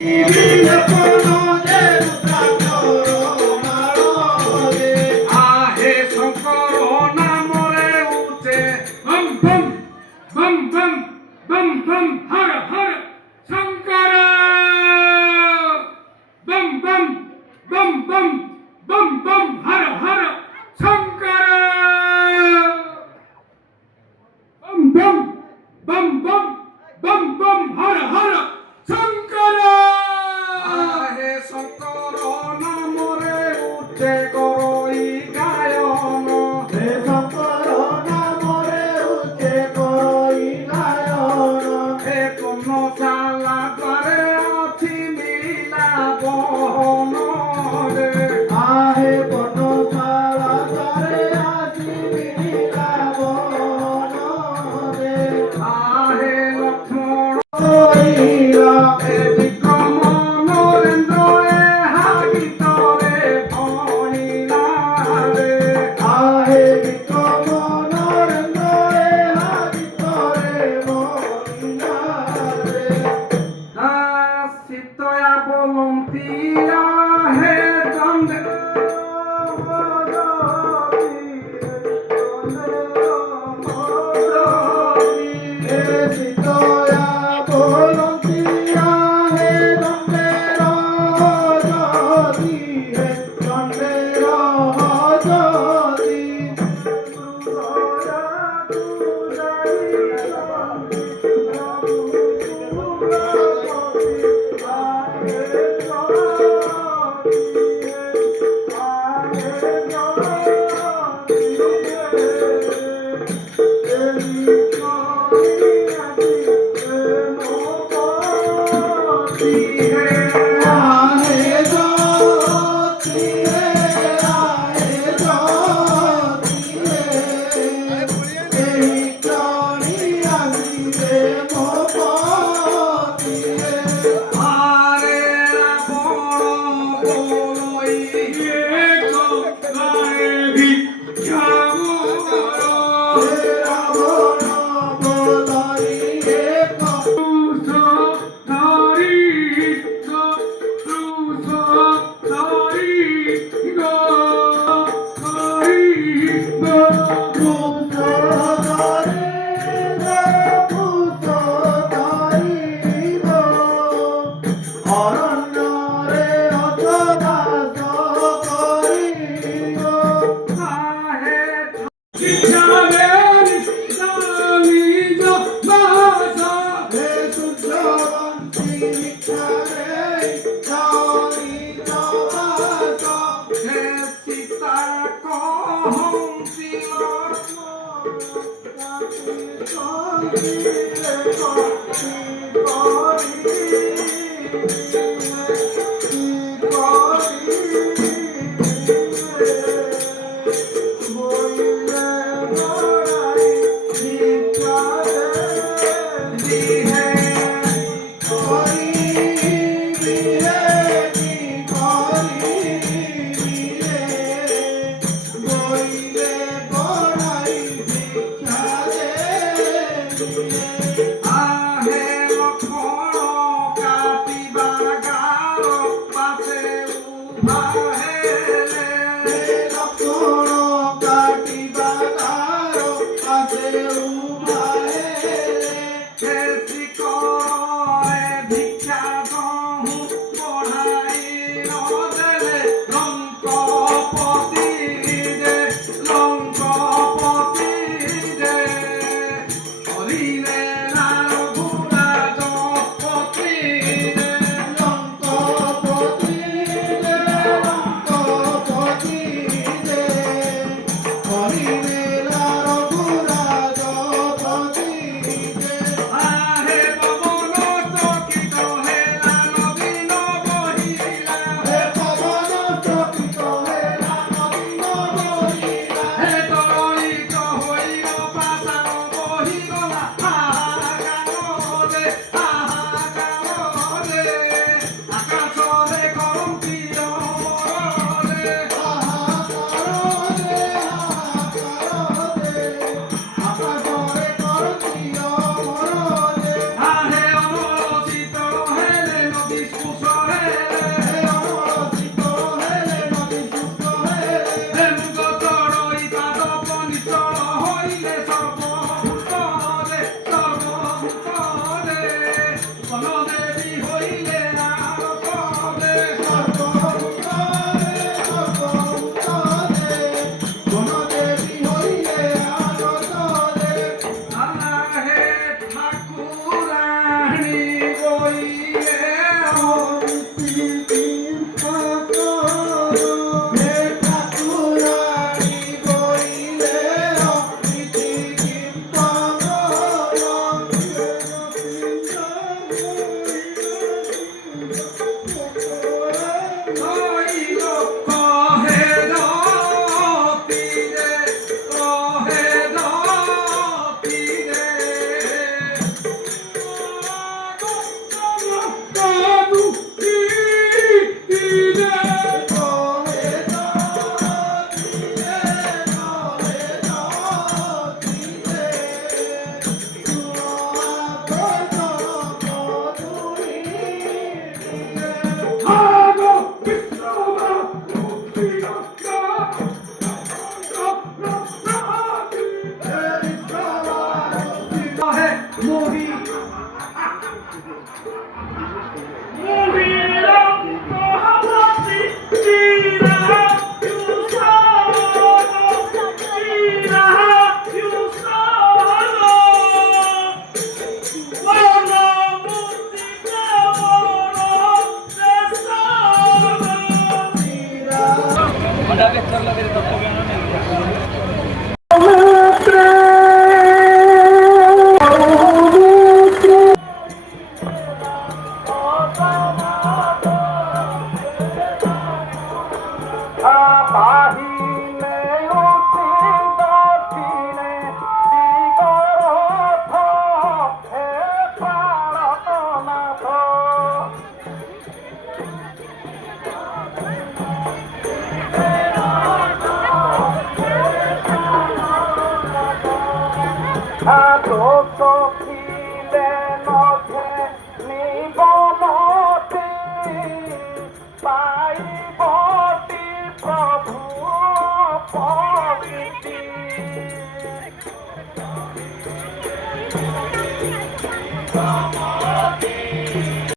आहे शंकर नामरे उचे बम बम बम बम बम बम हर हर शंकर बम बम बम बम बम बम हर हर शंकर बम बम बम बम बम बम हर हर शंकर आहे शंकर नामरे उचे करई गायन हे शंकर नामरे उच्चे करई गायन हे पुण्यशाला द्वारे अछि मिला बहन रे आहे পর্ণশালা দ্বারে আসি মিলিলা বন রে आहे लक्ष्मण হইলা हे विक्रम नरेन्द्र एहा गीतरे भणिला रे आहे বিক্রম নরেন্দ্র এহা ভিতরে মহিলা রে सीतया बोलंतिया हे चंद्र হে সীতয়া বলন্তিয়া হে দণ্ডের যদি হে দণ্ডের যদি আহে জ্যোতি হে আহে জ্যোতি হে এই প্রাণী আসিবে মোপতি হে आरे रावण बोलई एक गाए भिक्षाम হে রাবণ বলাই এক दारिद्र রখিলে নধে নিবনতি পাইবতি প্রভু প্রকৃতি